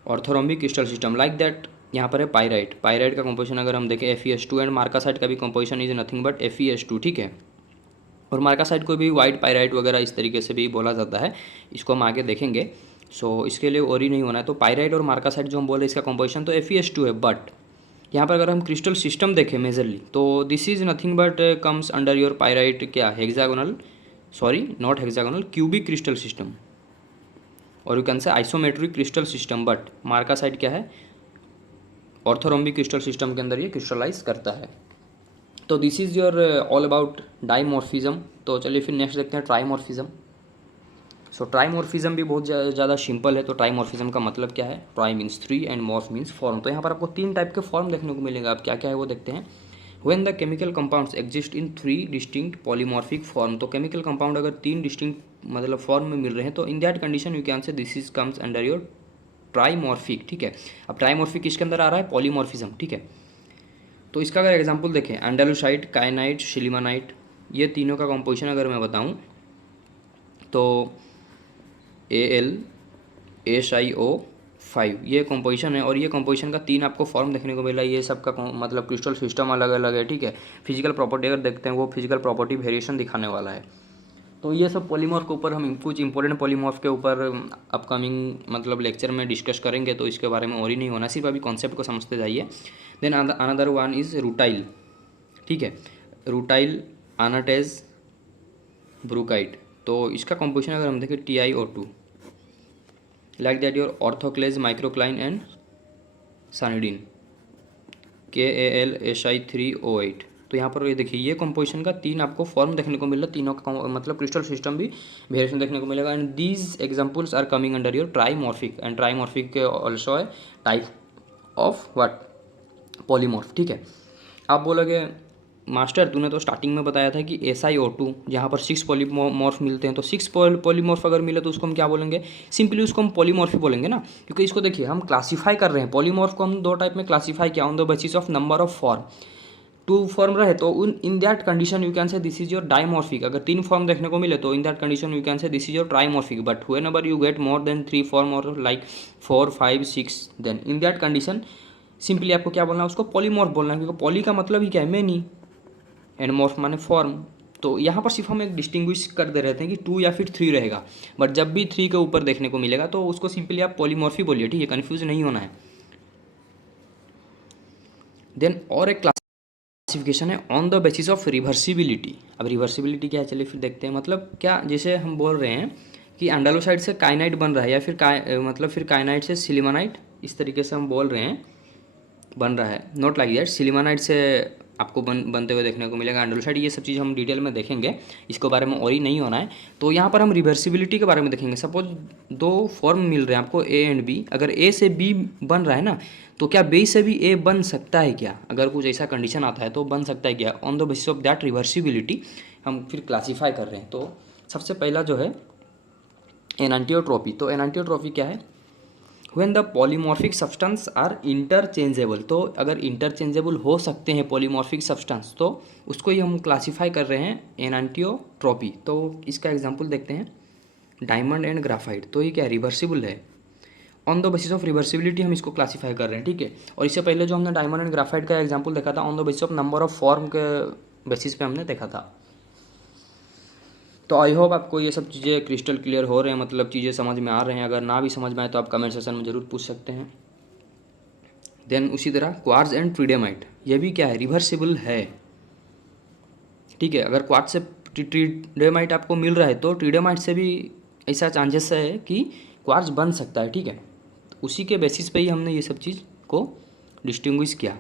orthorhombic crystal system, like that. यहाँ पर है पायराइट, पायराइट का कंपोजिशन अगर हम देखें Fe2 एंड मार्कासाइट का भी composition is nothing but Fe2, ठीक है। और मार्कासाइट को भी वाइट पायराइट वगैरह इस तरीके से भी बोला जाता है, इसको हम आगे देखेंगे। सो इसके लिए और ही नहीं होना है। तो पायराइट और मार्कासाइट जो हम बोल रहे हैं इसका कंपोजिशन तो Fe2 है, बट यहाँ पर अगर हम क्रिस्टल सिस्टम देखें मेजरली तो this is nothing but comes under your pyrite, क्या hexagonal, sorry not hexagonal, cubic crystal system, और you can say isometric crystal system, but marcasite क्या है, ऑर्थोरोम्बिक क्रिस्टल सिस्टम के अंदर ये क्रिस्टलाइज करता है। तो this is your all about dimorphism. तो चलिए फिर नेक्स्ट देखते हैं ट्राईमॉर्फिज्म। सो ट्राईमॉर्फिज्म भी बहुत ज़्यादा सिंपल है। तो ट्राईमॉर्फिज्म का मतलब क्या है, try means 3 and morph means form. तो यहाँ पर आपको 3 टाइप के फॉर्म देखने को मिलेगा। अब क्या क्या है वो देखते हैं। When the chemical compounds exist in 3 distinct polymorphic form, तो केमिकल कंपाउंड अगर 3 डिस्टिंक्ट मतलब फॉर्म में मिल रहे हैं तो in that condition you can say this is comes under your trimorphic, ठीक है। अब ट्राईमॉर्फिक किसके अंदर आ रहा है, पॉलीमॉर्फिज्म, ठीक है। तो इसका अगर एग्जांपल देखें, एंडालुसाइट, काइनाइट, सिलिमानाइट, ये तीनों का कंपोजिशन अगर मैं बताऊं तो AlSiO5 ये कंपोजिशन है, और ये कंपोजिशन का 3 आपको फॉर्म देखने को मिला है। ये सब का मतलब क्रिस्टल सिस्टम अलग अलग है, ठीक है। फिजिकल प्रॉपर्टी अगर देखते हैं वो फिजिकल प्रॉपर्टी वेरिएशन दिखाने वाला है। तो ये सब पॉलीमॉर्फ के ऊपर हम कुछ इंपॉर्टेंट पॉलीमॉर्फ के ऊपर अपकमिंग मतलब लेक्चर में डिस्कस करेंगे, तो इसके बारे में और ही नहीं होना, सिर्फ अभी कॉन्सेप्ट को समझते जाइए। Then another one is rutile, ठीक है, रूटाइल अनाटेज ब्रूकाइट। तो इसका कंपोजिशन अगर हम देखें TiO2, like that your orthoclase, microcline and sanidine, KAlSi3O8। तो यहाँ पर ये देखिए ये कंपोजिशन का 3 आपको फॉर्म देखने को मिल रहा है, तीनों का मतलब क्रिस्टल सिस्टम भी वेरिएशन देखने को मिलेगा। And these examples are coming under your trimorphic, and trimorphic also है टाइप ऑफ व्हाट, पॉलीमॉर्फ, ठीक है। आप बोलोगे मास्टर तूने तो स्टार्टिंग में बताया था कि SiO2 जहाँ पर 6 पॉलीमॉर्फ मिलते हैं, तो 6 पॉलीमॉर्फ अगर मिले तो उसको हम क्या बोलेंगे, सिंपली उसको हम पॉलीमॉर्फी बोलेंगे ना, क्योंकि इसको देखिए हम क्लासीफाई कर रहे हैं। पॉलीमॉर्फ को हम 2 टाइप में क्लासीफाई किया, on the basis of number of form. 2 form रहे तो in that condition you can say this is your dimorphic. अगर 3 फॉर्म देखने को मिले तो in that condition you can say this is your trimorphic. But whenever you get more than 3 form और like 4, 5, 6, then in that condition simply आपको क्या बोलना है, उसको पॉलीमॉर्फ बोलना है, क्योंकि पॉली का मतलब ही क्या है, मेनी, एंड मॉर्फ माने फॉर्म। तो यहाँ पर सिर्फ हम एक डिस्टिंग्विश कर दे रहे थे कि 2 या फिर 3 रहेगा, बट जब भी 3 के ऊपर देखने को मिलेगा तो उसको सिंपली आप पॉलीमॉर्फी बोलिए, ठीक है, कन्फ्यूज नहीं होना है। देन और एक क्लासिफिकेशन है on the basis of reversibility. अब रिवर्सिबिलिटी क्या है चलिए फिर देखते हैं। मतलब क्या, जैसे हम बोल रहे हैं कि एंडालोसाइड से काइनाइट बन रहा है, या फिर मतलब फिर काइनाइट से सिलिमानाइट, इस तरीके से हम बोल रहे हैं बन रहा है, नॉट लाइक दैट। सिलिमानाइट से आपको बनते हुए देखने को मिलेगा एंडालोसाइड, ये सब चीज़ हम डिटेल में देखेंगे, इसके बारे में और ही नहीं होना है। तो यहाँ पर हम रिवर्सिबिलिटी के बारे में देखेंगे। सपोज 2 फॉर्म मिल रहे हैं आपको A एंड B, अगर A से B बन रहा है ना, तो क्या B से भी A बन सकता है क्या, अगर कुछ ऐसा कंडीशन आता है तो बन सकता है क्या, on the basis of that reversibility हम फिर क्लासीफाई कर रहे हैं। तो सबसे पहला जो है एनांटियोट्रॉपी। तो एनांटियोट्रॉपी क्या है, when the polymorphic substance are interchangeable. तो अगर इंटरचेंजेबल हो सकते हैं पॉलीमॉर्फिक सब्सटेंस तो उसको ही हम क्लासीफाई कर रहे हैं एनांटियोट्रॉपी। तो इसका एग्जांपल देखते हैं। डायमंड एंड ग्राफाइट, तो ये क्या रिवर्सिबल है। On the basis of reversibility हम इसको क्लासीफाई कर रहे हैं, ठीक है। और इससे पहले जो हमने डायमंड एंड ग्राफाइट का एग्जांपल देखा था, on the basis of number of form के बेसिस पे हमने देखा था। तो आई होप आपको ये सब चीज़ें क्रिस्टल क्लियर हो रहे हैं, मतलब चीज़ें समझ में आ रहे हैं। अगर ना भी समझ में आए तो आप कमेंट सेक्शन में ज़रूर पूछ सकते हैं। देन उसी तरह क्वार्ट्ज एंड ट्रीडेमाइट, ये भी क्या है, रिवर्सिबल है, ठीक है। अगर क्वार्ट्ज से ट्रीडेमाइट आपको मिल रहा है तो ट्रीडेमाइट से भी ऐसा चांसेस है कि क्वार्ट्ज बन सकता है, ठीक है। तो उसी के बेसिस पे ही हमने ये सब चीज़ को डिस्टिंग्विश किया।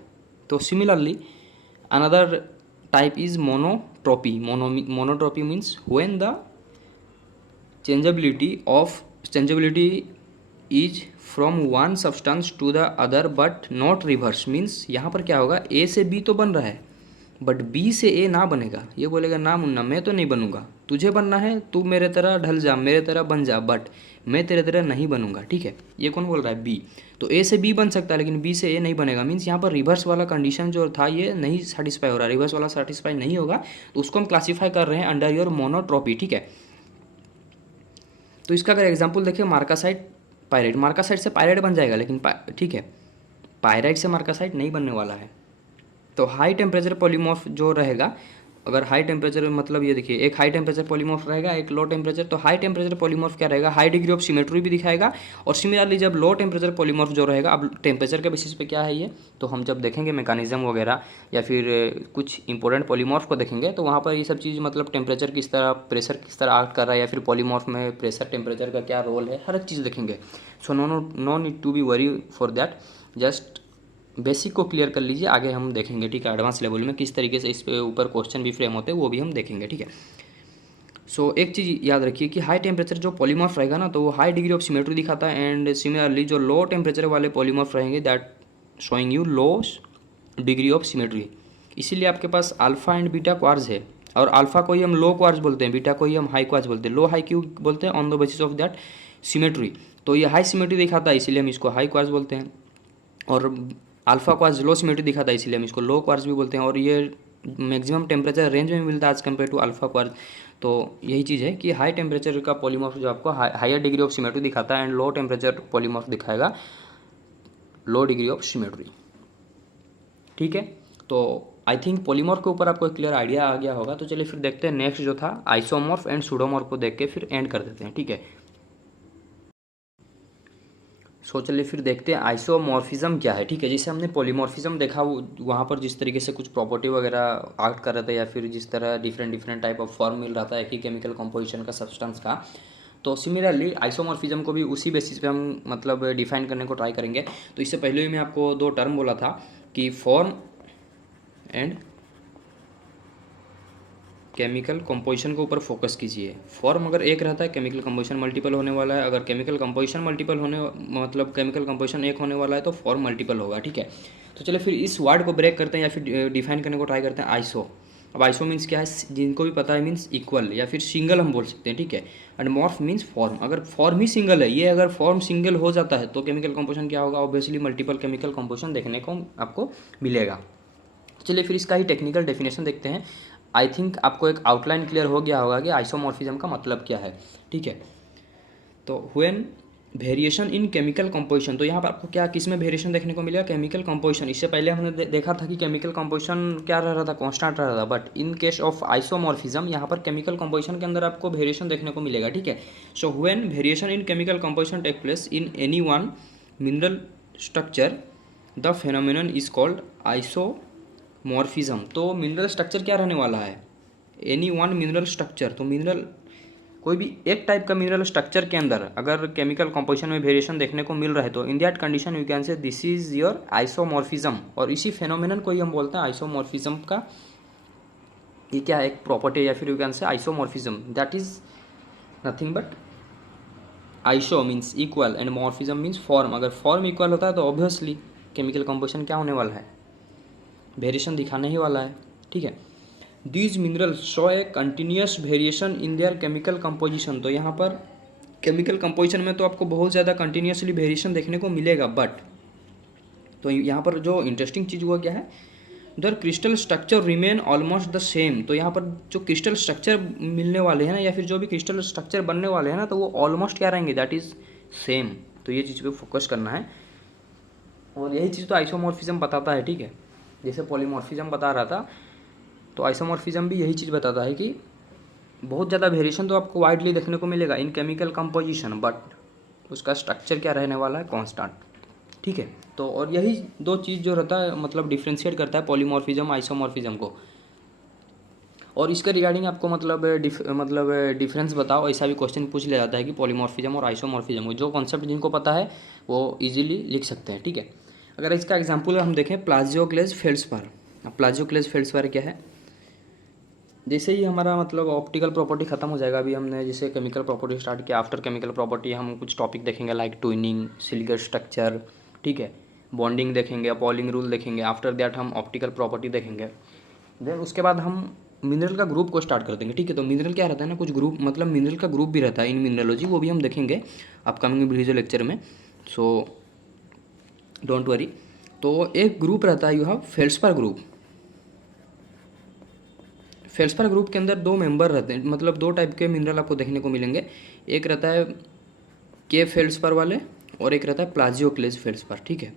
तो similarly another type is monotropy. Monotropy means when the changeability is from one substance to the other but not reverse. Means यहाँ पर क्या होगा, ए से बी तो बन रहा है बट बी से ए ना बनेगा। ये बोलेगा ना मुन्ना मैं तो नहीं बनूंगा, तुझे बनना है तू मेरे तरह ढल जा, मेरे तरह बन जा, बट मैं तेरे तरह नहीं बनूंगा, ठीक है। ये कौन बोल रहा है, बी। तो ए से बी बन सकता है लेकिन बी से ए नहीं बनेगा। मीन्स यहाँ पर रिवर्स वाला कंडीशन जो था ये नहीं सेटिस्फाई हो रहा, रिवर्स वाला सेटिस्फाई नहीं होगा, तो उसको हम क्लासीफाई कर रहे हैं अंडर योर मोनोट्रोपी, ठीक है। तो इसका अगर एग्जाम्पल देखें, मार्कासाइट पायराइट, मार्कासाइट से पायराइट बन जाएगा लेकिन ठीक है, पायराइट से मार्कासाइट नहीं बनने वाला है। तो हाई टेम्परेचर पॉलीमॉर्फ जो रहेगा, अगर हाई टेम्परेचर मतलब ये देखिए, एक हाई टेम्परेचर पॉलीमॉर्फ रहेगा, एक लो टेम्परेचर। तो हाई टेम्परेचर पॉलीमॉर्फ क्या रहेगा, हाई डिग्री ऑफ सिमेट्री भी दिखाएगा। और सिमिलरली जब लो टेम्परेचर पॉलीमॉर्फ जो रहेगा, अब टेम्परेचर के बेसिस पे क्या है ये, तो हम जब देखेंगे मैकेनिज्म वगैरह या फिर कुछ इंपॉर्टेंट पॉलीमॉर्फ को देखेंगे तो वहाँ पर ये सब चीज़ मतलब टेम्परेचर किस तरह, प्रेशर किस तरह एक्ट कर रहा है, या फिर पॉलीमॉर्फ में प्रेशर टेम्परेचर का क्या रोल है, हर एक चीज़ देखेंगे। So no need to be worry for that, just basic को क्लियर कर लीजिए, आगे हम देखेंगे, ठीक है। एडवांस लेवल में किस तरीके से इस पे ऊपर क्वेश्चन भी फ्रेम होते हैं वो भी हम देखेंगे, ठीक है। सो एक चीज़ याद रखिए कि हाई टेम्परेचर जो पॉलीमॉर्फ रहेगा ना, तो वो हाई डिग्री ऑफ सिमेट्री दिखाता है। एंड सिमिलरली जो लो टेम्परेचर वाले पॉलीमॉर्फ रहेंगे that showing you low degree of symmetry. इसीलिए आपके पास अल्फा एंड बीटा क्वार्ज है, और अल्फा को ही हम लो क्वार्ज बोलते हैं, बीटा को ही हम हाई क्वार्ज बोलते हैं। लो हाई क्यों बोलते हैं, on the basis of that symmetry. तो ये हाई सिमेट्री दिखाता है इसीलिए हम इसको हाई क्वार्ज बोलते हैं, और अल्फा क्वार्ज लो सिमेट्री दिखाता है इसीलिए हम इसको लो क्वार्ज भी बोलते हैं। और ये मैक्सिमम टेम्परेचर रेंज में मिलता है as compare to alpha quartz. तो यही चीज़ है कि हाई टेम्परेचर का पॉलीमॉर्फ जो आपको हायर डिग्री ऑफ सिमेट्री दिखाता है, एंड लो टेम्परेचर पॉलीमॉर्फ दिखाएगा लो डिग्री ऑफ सिमेट्री, ठीक है। तो आई थिंक पॉलीमॉर्फ के ऊपर आपको एक क्लियर आइडिया आ गया होगा। तो चलिए फिर देखते हैं नेक्स्ट जो था आइसोमॉर्फ एंड सूडोमॉर्फ को देख के फिर एंड कर देते हैं, ठीक है। सो चलिए फिर देखते हैं आइसोमॉर्फिज्म क्या है, ठीक है। जैसे हमने पॉलीमॉर्फिज्म देखा वहाँ पर जिस तरीके से कुछ प्रॉपर्टी वगैरह एक्ट कर रहे थे, या फिर जिस तरह डिफरेंट टाइप ऑफ फॉर्म मिल रहा था एक ही केमिकल कंपोजिशन का सब्सटेंस का, तो सिमिलरली आइसोमॉर्फिज्म को भी उसी बेसिस पे हम मतलब डिफाइन करने को ट्राई करेंगे। तो इससे पहले ही मैं आपको दो टर्म बोला था कि फॉर्म एंड केमिकल कंपोजिशन के ऊपर फोकस कीजिए। फॉर्म अगर एक रहता है, केमिकल कंपोजिशन मल्टीपल होने वाला है। अगर केमिकल कंपोजिशन मल्टीपल होने मतलब केमिकल कंपोजिशन एक होने वाला है तो फॉर्म मल्टीपल होगा, ठीक है। तो चलिए फिर इस वर्ड को ब्रेक करते हैं या फिर डिफाइन करने को ट्राई करते हैं आइसो। अब आइसो मीन्स क्या है, जिनको भी पता है मीन्स इक्वल या फिर सिंगल हम बोल सकते हैं, ठीक है। एंड मॉर्फ मीन्स फॉर्म, अगर फॉर्म ही सिंगल है, ये अगर फॉर्म सिंगल हो जाता है तो केमिकल कंपोजिशन क्या होगा, ऑब्वियसली मल्टीपल केमिकल कंपोजिशन देखने को आपको मिलेगा। चलिए फिर इसका ही टेक्निकल डेफिनेशन देखते हैं। आई थिंक आपको एक आउटलाइन क्लियर हो गया होगा कि आइसोमॉर्फिज्म का मतलब क्या है, ठीक है। तो when variation in chemical composition, तो यहाँ पर आपको क्या किस में वेरिएशन देखने को मिलेगा, केमिकल कंपोजिशन। इससे पहले हमने देखा था कि केमिकल कंपोजिशन क्या रह रहा था, कांस्टेंट रह रहा था, but in case of isomorphism यहाँ पर केमिकल कंपोजिशन के अंदर आपको वेरिएशन देखने को मिलेगा, ठीक है। So when variation in chemical composition take place in any one mineral structure the phenomenon is called isomorphism. तो मिनरल स्ट्रक्चर क्या रहने वाला है, एनी वन मिनरल स्ट्रक्चर। तो मिनरल कोई भी एक टाइप का मिनरल स्ट्रक्चर के अंदर अगर केमिकल कंपोजिशन में वेरिएशन देखने को मिल रहा है तो in that condition you can say this is your isomorphism. और इसी फेनोमेनन को ही हम बोलते हैं आइसोमॉर्फिज्म का, ये क्या है, एक प्रॉपर्टी या फिर यू कैन से isomorphism that is nothing but iso means equal and morphism means form. अगर फॉर्म इक्वल होता है तो ऑब्वियसली केमिकल कंपोजिशन क्या होने वाला है, वेरिएशन दिखाने ही वाला है, ठीक है। These minerals show a continuous variation in their chemical composition. तो यहाँ पर केमिकल कंपोजिशन में तो आपको बहुत ज़्यादा कंटिन्यूसली वेरिएशन देखने को मिलेगा, बट तो यहाँ पर जो इंटरेस्टिंग चीज़ हुआ क्या है, उधर crystal structure remain almost the same. तो यहाँ पर जो क्रिस्टल स्ट्रक्चर मिलने वाले हैं ना, या फिर जो भी क्रिस्टल स्ट्रक्चर बनने वाले हैं ना, तो वो ऑलमोस्ट क्या रहेंगे, दैट इज़ सेम। तो ये चीज़ पे फोकस करना है, और यही चीज़ तो आइसोमॉर्फिज्म बताता है, ठीक है। जैसे पॉलीमॉर्फिज्म बता रहा था, तो आइसोमॉर्फिज्म भी यही चीज़ बताता है कि बहुत ज़्यादा वेरिएशन तो आपको वाइडली देखने को मिलेगा इन केमिकल कंपोजिशन, बट उसका स्ट्रक्चर क्या रहने वाला है, कांस्टेंट, ठीक है। तो और यही दो चीज़ जो रहता है मतलब डिफ्रेंशिएट करता है पॉलीमॉर्फिज्म आइसोमॉर्फिज्म को। और इसके रिगार्डिंग आपको मतलब डिफरेंस बताओ, ऐसा भी क्वेश्चन पूछ लिया जाता है कि पॉलीमॉर्फिज्म और आइसोमॉर्फिज्म, जो कॉन्सेप्ट जिनको पता है वो इजीली लिख सकते हैं, ठीक है। अगर इसका एग्जांपल हम देखें, प्लाजियोक्लेज फेल्ड्सपार। अब प्लाजियोक्लेज फेल्ड्सपार क्या है, जैसे ही हमारा मतलब ऑप्टिकल प्रॉपर्टी खत्म हो जाएगा, अभी हमने जैसे केमिकल प्रॉपर्टी स्टार्ट किया, आफ्टर केमिकल प्रॉपर्टी हम कुछ टॉपिक देखेंगे लाइक ट्विनिंग, सिलिकॉन स्ट्रक्चर, ठीक है, बॉन्डिंग देखेंगे, पॉलिंग रूल देखेंगे, आफ्टर दैट हम ऑप्टिकल प्रॉपर्टी देखेंगे। देन उसके बाद हम मिनरल का ग्रुप को स्टार्ट कर देंगे, ठीक है। तो मिनरल क्या रहता है ना, कुछ ग्रुप मतलब मिनरल का ग्रुप भी रहता है इन मिनरलोजी, वो भी हम देखेंगे अपकमिंग वीडियो लेक्चर में, सो डोंट वरी। तो एक ग्रुप रहता है, यू हैव फेल्ड्सपार ग्रुप। फेल्ड्सपार ग्रुप के अंदर दो मेंबर रहते हैं, मतलब दो टाइप के मिनरल आपको देखने को मिलेंगे। एक रहता है के फेल्ड्सपार वाले, और एक रहता है प्लाजियोक्लेज फेल्ड्सपार, ठीक है।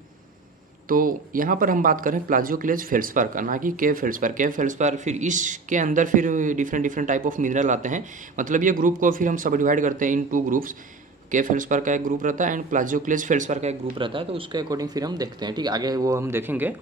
तो यहाँ पर हम बात करें प्लाजियोक्लेज फेल्ड्सपार का, ना कि के फेल्ड्सपार। के फेल्ड्सपार फिर इसके अंदर फिर डिफरेंट टाइप ऑफ मिनरल आते हैं, मतलब ये ग्रुप को फिर हम सब डिवाइड करते हैं इन टू ग्रुप्स। के फेल्ड्सपार का एक ग्रुप रहता है एंड प्लाजियोक्लेज फेल्ड्सपार का एक ग्रुप रहता है, तो उसके अकॉर्डिंग फिर हम देखते हैं, ठीक है, आगे वो हम देखेंगे।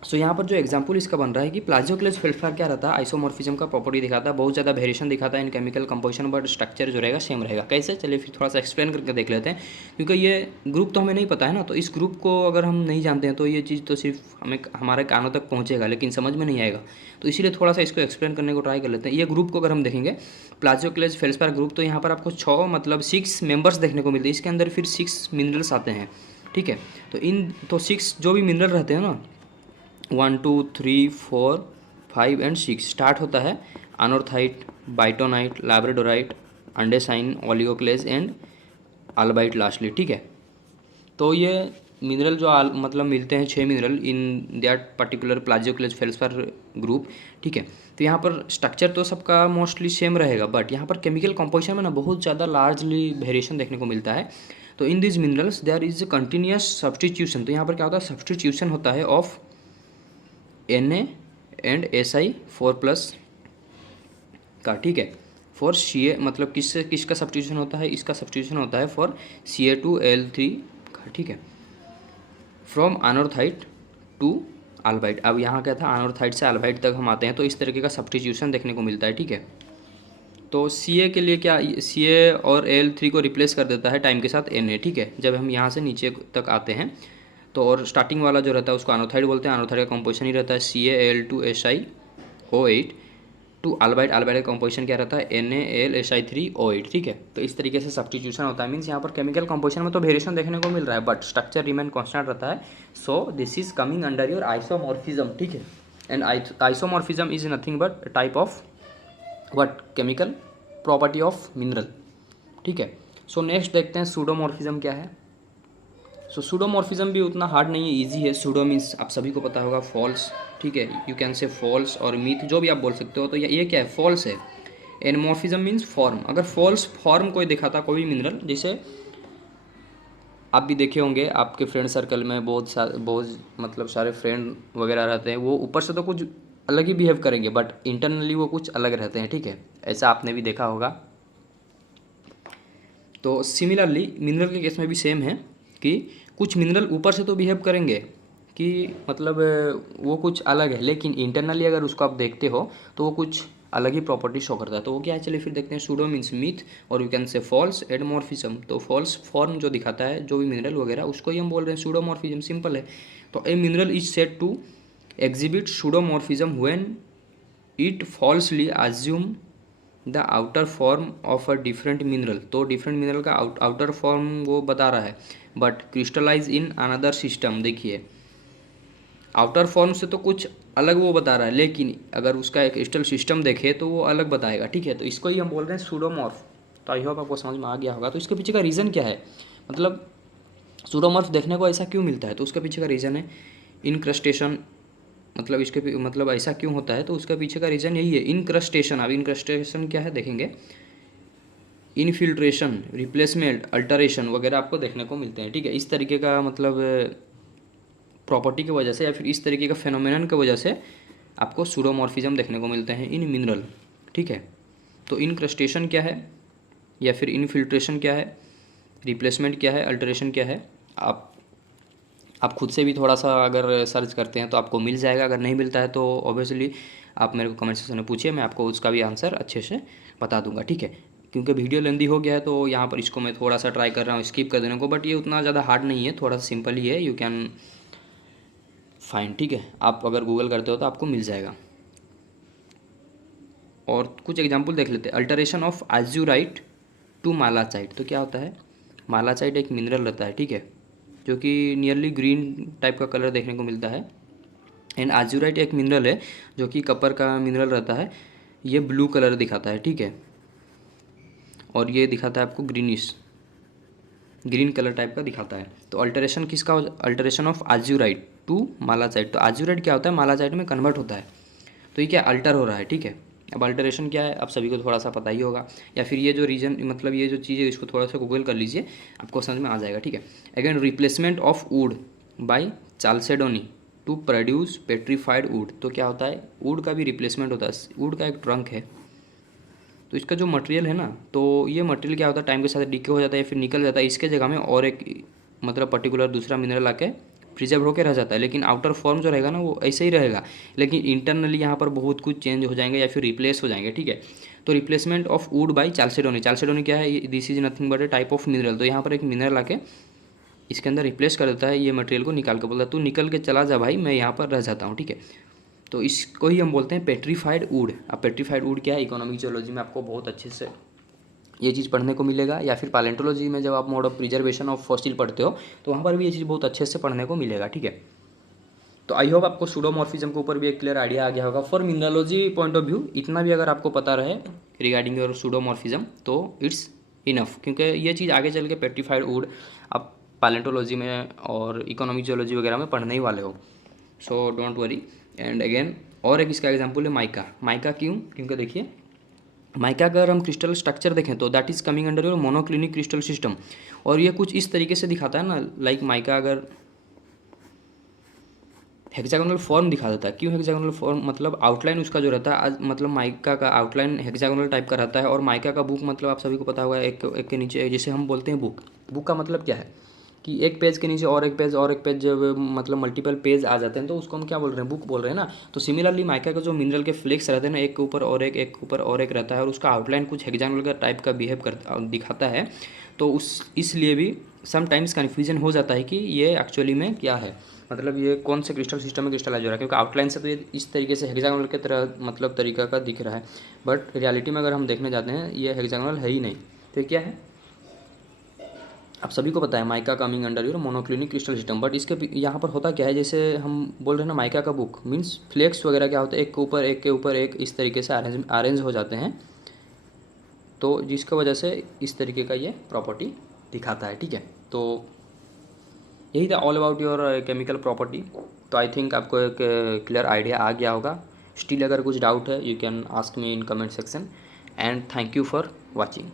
सो यहाँ पर जो एग्जांपल इसका बन रहा है कि प्लाजियोक्लेज फेल्ड्सपार क्या रहता है, आइसोमॉर्फिज्म का प्रॉपर्टी दिखाता है, बहुत ज़्यादा वेरिएशन दिखाता है इन केमिकल कंपोजिशन, बट स्ट्रक्चर जो रहेगा सेम रहेगा। कैसे, चलिए फिर थोड़ा सा एक्सप्लेन करके देख लेते हैं, क्योंकि ये ग्रुप तो हमें नहीं पता है ना, तो इस ग्रुप को अगर हम नहीं जानते हैं तो ये चीज़ तो सिर्फ हमें हमारे कानों तक पहुँचेगा लेकिन समझ में नहीं आएगा। तो इसीलिए थोड़ा सा इसको एक्सप्लेन करने को ट्राई कर लेते हैं। ये ग्रुप को अगर हम देखेंगे प्लाजियोक्लेज फेल्ड्सपार ग्रुप, तो यहाँ पर आपको 6 मतलब 6 मेंबर्स देखने को मिलते हैं, इसके अंदर फिर 6 मिनरल्स आते हैं, ठीक है। तो 6 जो भी मिनरल रहते हैं ना, 1 2 3 4 5 एंड 6 स्टार्ट होता है अनोर्थाइट, बाइटोनाइट, लैब्राडोराइट, अंडेसाइन, ओलियोक्लेज एंड अल्बाइट लास्टली, ठीक है। तो ये मिनरल जो मतलब मिलते हैं 6 mineral in that particular plagioclase feldspar group, ठीक है। तो यहाँ पर स्ट्रक्चर तो सबका मोस्टली सेम रहेगा, बट यहाँ पर केमिकल कंपोजिशन में ना बहुत ज़्यादा लार्जली वेरिएशन देखने को मिलता है। तो in this minerals there is continuous substitution. तो यहाँ पर क्या होता है, सब्सटीट्यूशन होता है ऑफ Na एंड Si4+ का, ठीक है, फॉर Ca, मतलब किसका सब्स्टिट्यूशन होता है, इसका सब्स्टिट्यूशन होता है फॉर Ca2Al3 का, ठीक है, फ्रॉम अनोर्थाइट टू अल्बाइट। अब यहाँ क्या था, अनोर्थाइट से अल्बाइट तक हम आते हैं, तो इस तरीके का सब्स्टिट्यूशन देखने को मिलता है, ठीक है। तो Ca के लिए क्या, Ca और Al3 को रिप्लेस कर देता है टाइम के साथ Na, ठीक है, जब हम यहाँ से नीचे तक आते हैं। तो और स्टार्टिंग वाला जो रहता है उसको अनोथाइड बोलते हैं, अनोथाइड का कंपोजिशन ही रहता है CaL2SiO8 टू अल्बाइट। अल्बाइट का कंपोजिशन क्या रहता है, NaLSi3O8, ठीक है। तो इस तरीके से सब्स्टिट्यूशन होता है, मीन्स यहाँ पर केमिकल कंपोजिशन में तो वेरिएशन देखने को मिल रहा है बट स्ट्रक्चर रिमेन कांस्टेंट रहता है। So this is coming under your isomorphism, ठीक है। And isomorphism is nothing but type of what, chemical property of mineral, ठीक है। सो नेक्स्ट देखते हैं सूडोमॉर्फिज्म क्या है। सो सूडोमॉर्फिज्म भी उतना हार्ड नहीं है, इजी है। सूडो मीन्स आप सभी को पता होगा फॉल्स, ठीक है, यू कैन से फॉल्स और मीथ, जो भी आप बोल सकते हो। तो ये क्या है, फॉल्स है। And morphism means form. अगर फॉल्स फॉर्म कोई दिखाता कोई भी मिनरल, जैसे आप भी देखे होंगे आपके फ्रेंड सर्कल में बहुत मतलब सारे फ्रेंड वगैरह रहते हैं, वो ऊपर से तो कुछ अलग ही बिहेव करेंगे बट इंटरनली वो कुछ अलग रहते हैं, ठीक है, ऐसा आपने भी देखा होगा। तो सिमिलरली मिनरल के केस में भी सेम है कि कुछ मिनरल ऊपर से तो बिहेव करेंगे कि मतलब वो कुछ अलग है, लेकिन इंटरनली अगर उसको आप देखते हो तो वो कुछ अलग ही प्रॉपर्टी शो करता है। तो वो क्या है, चलिए फिर देखते हैं। सूडो मीन्स मिथ और यू कैन से फॉल्स। एडमॉर्फिज्म तो फॉल्स फॉर्म जो दिखाता है जो भी मिनरल वगैरह, उसको ही हम बोल रहे हैं सूडोमॉर्फिज्म, सिंपल है। तो a mineral is said to exhibit pseudomorphism when it falsely assume the outer form of a different mineral. तो डिफरेंट मिनरल का आउटर फॉर्म वो बता रहा है but crystallise in another system. देखिए आउटर फॉर्म से तो कुछ अलग वो बता रहा है, लेकिन अगर उसका एक क्रिस्टल सिस्टम देखे तो वो अलग बताएगा, ठीक है। तो इसको ही हम बोल रहे हैं सूडोमॉर्फ। तो आई होप आपको समझ में आ गया होगा। तो इसके पीछे का रीज़न क्या है, मतलब सूडोमॉर्फ देखने को ऐसा क्यों मिलता है, तो उसके पीछे का रीज़न है इनक्रस्टेशन मतलब मतलब ऐसा क्यों होता है, तो उसका पीछे का रीज़न यही है, इनक्रस्टेशन। अब इनक्रस्टेशन क्या है देखेंगे, इनफिल्ट्रेशन, रिप्लेसमेंट, अल्टरेशन वगैरह आपको देखने को मिलते हैं। ठीक है, इस तरीके का मतलब प्रॉपर्टी की वजह से या फिर इस तरीके का फेनोमेनन की वजह से आपको सूडोमॉर्फिज्म देखने को मिलते हैं इन मिनरल। ठीक है, तो इनक्रस्टेशन क्या है या फिर इनफिल्ट्रेशन क्या है, रिप्लेसमेंट क्या है, अल्टरेशन क्या है, आप खुद से भी थोड़ा सा अगर सर्च करते हैं तो आपको मिल जाएगा। अगर नहीं मिलता है तो ऑब्वियसली आप मेरे को कमेंट सेक्शन में पूछिए, मैं आपको उसका भी आंसर अच्छे से बता दूंगा। ठीक है, क्योंकि वीडियो लेंदी हो गया है तो यहाँ पर इसको मैं थोड़ा सा ट्राई कर रहा हूँ स्किप कर देने को, बट ये उतना ज़्यादा हार्ड नहीं है, थोड़ा सा सिंपल ही है, यू कैन फाइंड। ठीक है, आप अगर गूगल करते हो तो आपको मिल जाएगा। और कुछ एग्जाम्पल देख लेते हैं। अल्टरेशन ऑफ एज़ुराइट टू मालाचाइट, तो क्या होता है, मालाचाइट एक मिनरल रहता है, ठीक है, जो कि नियरली ग्रीन टाइप का कलर देखने को मिलता है। एंड एज़ुराइट एक मिनरल है जो कि कपर का मिनरल रहता है, ये ब्लू कलर दिखाता है। ठीक है, और ये दिखाता है आपको ग्रीन कलर टाइप का दिखाता है। तो अल्टरेशन किसका, अल्टरेशन ऑफ एज़ुराइट टू मालाचाइट। तो एज़ुराइट क्या होता है, मालाचाइट में कन्वर्ट होता है, तो ये क्या अल्टर हो रहा है। ठीक है, अब अल्टरेशन क्या है अब सभी को थोड़ा सा पता ही होगा, या फिर ये जो रीजन मतलब ये जो चीज़ है इसको थोड़ा सा गूगल कर लीजिए, आपको समझ में आ जाएगा। ठीक है, again replacement of wood by chalcedony to produce petrified wood. तो क्या होता है, वुड का भी रिप्लेसमेंट होता है। वुड का एक ट्रंक है, तो इसका जो मटेरियल है ना, तो ये मटेरियल क्या होता है टाइम के साथ डिके हो जाता है या फिर निकल जाता है, इसके जगह में और एक मतलब पर्टिकुलर दूसरा मिनरल आके प्रिजर्व होकर रह जाता है, लेकिन आउटर फॉर्म जो रहेगा ना वो ऐसे ही रहेगा, लेकिन इंटरनली यहाँ पर बहुत कुछ चेंज हो जाएंगे या फिर रिप्लेस हो जाएंगे। ठीक है, तो रिप्लेसमेंट ऑफ वुड बाई चाल्सेडोनी। चाल्सेडोनी क्या है, this is nothing but A type of mineral. तो यहाँ पर एक मिनरल आके इसके अंदर रिप्लेस कर देता है, ये मटेरियल को निकाल के बोलता है तू निकल के चला जा भाई, मैं यहाँ पर रह जाता हूँ। ठीक है, तो इसको ही हम बोलते हैं पेट्रीफाइड वुड। अब पेट्रीफाइड वुड क्या है, इकोनॉमिक जियोलॉजी में आपको बहुत अच्छे से ये चीज़ पढ़ने को मिलेगा, या फिर पैलेंटोलॉजी में जब आप mode of preservation of fossil पढ़ते हो तो वहाँ पर भी ये चीज़ बहुत अच्छे से पढ़ने को मिलेगा। ठीक है, तो आई होप आपको सूडोमॉर्फिज्म के ऊपर भी एक क्लियर आइडिया आ गया होगा। For mineralogy point of view इतना भी अगर आपको पता रहे रिगार्डिंग योर सूडोमॉर्फिज्म तो इट्स इनफ, क्योंकि ये चीज़ आगे चल के पेट्रीफाइड वुड आप पैलेंटोलॉजी में और इकोनॉमिक जियोलॉजी वगैरह में पढ़ने ही वाले हो, so don't worry. And again और एक इसका एग्जाम्पल है माइका। माइका क्यों, क्योंकि देखिए माइका का अगर हम क्रिस्टल स्ट्रक्चर देखें तो that is coming under your monoclinic crystal system, और ये कुछ इस तरीके से दिखाता है ना, लाइक माइका अगर हेक्सागोनल फॉर्म दिखा देता है। क्यों हेक्सागोनल फॉर्म, मतलब आउटलाइन उसका जो रहता है आज मतलब माइका का आउटलाइन हेक्सागोनल टाइप का रहता है, और माइका का बुक मतलब आप सभी को पता होगा एक के नीचे जैसे हम बोलते हैं बुक का मतलब क्या है कि एक पेज के नीचे और एक पेज जब मतलब मल्टीपल पेज आ जाते हैं तो उसको हम क्या बोल रहे हैं, बुक बोल रहे हैं ना। तो सिमिलरली माइका का जो मिनरल के फ्लेक्स रहते हैं ना, एक के ऊपर और एक के ऊपर और एक रहता है, और उसका आउटलाइन कुछ हेक्सागोनल का टाइप का बिहेव करता दिखाता है, तो इसलिए भी समटाइम्स कन्फ्यूजन हो जाता है कि ये एक्चुअली में क्या है, मतलब ये कौन से क्रिस्टल सिस्टम में क्रिस्टलाइज हो रहा है, क्योंकि आउटलाइन से तो ये इस तरीके से हेक्सागोनल की तरह मतलब तरीका का दिख रहा है, बट रियलिटी में अगर हम देखने जाते हैं ये हेक्सागोनल है ही नहीं। तो ये क्या है, आप सभी को पता है mica coming under your monoclinic crystal system, but इसके यहाँ पर होता क्या है, जैसे हम बोल रहे हैं ना माइका का बुक मीन्स फ्लेक्स वगैरह क्या होता है, एक के ऊपर एक इस तरीके से अरेंज हो जाते हैं, तो जिसकी वजह से इस तरीके का ये प्रॉपर्टी दिखाता है। ठीक है, तो यही था all about your chemical property. तो आई थिंक आपको एक क्लियर आइडिया आ गया होगा। स्टिल अगर कुछ डाउट है you can ask me in comment section, and thank you for watching.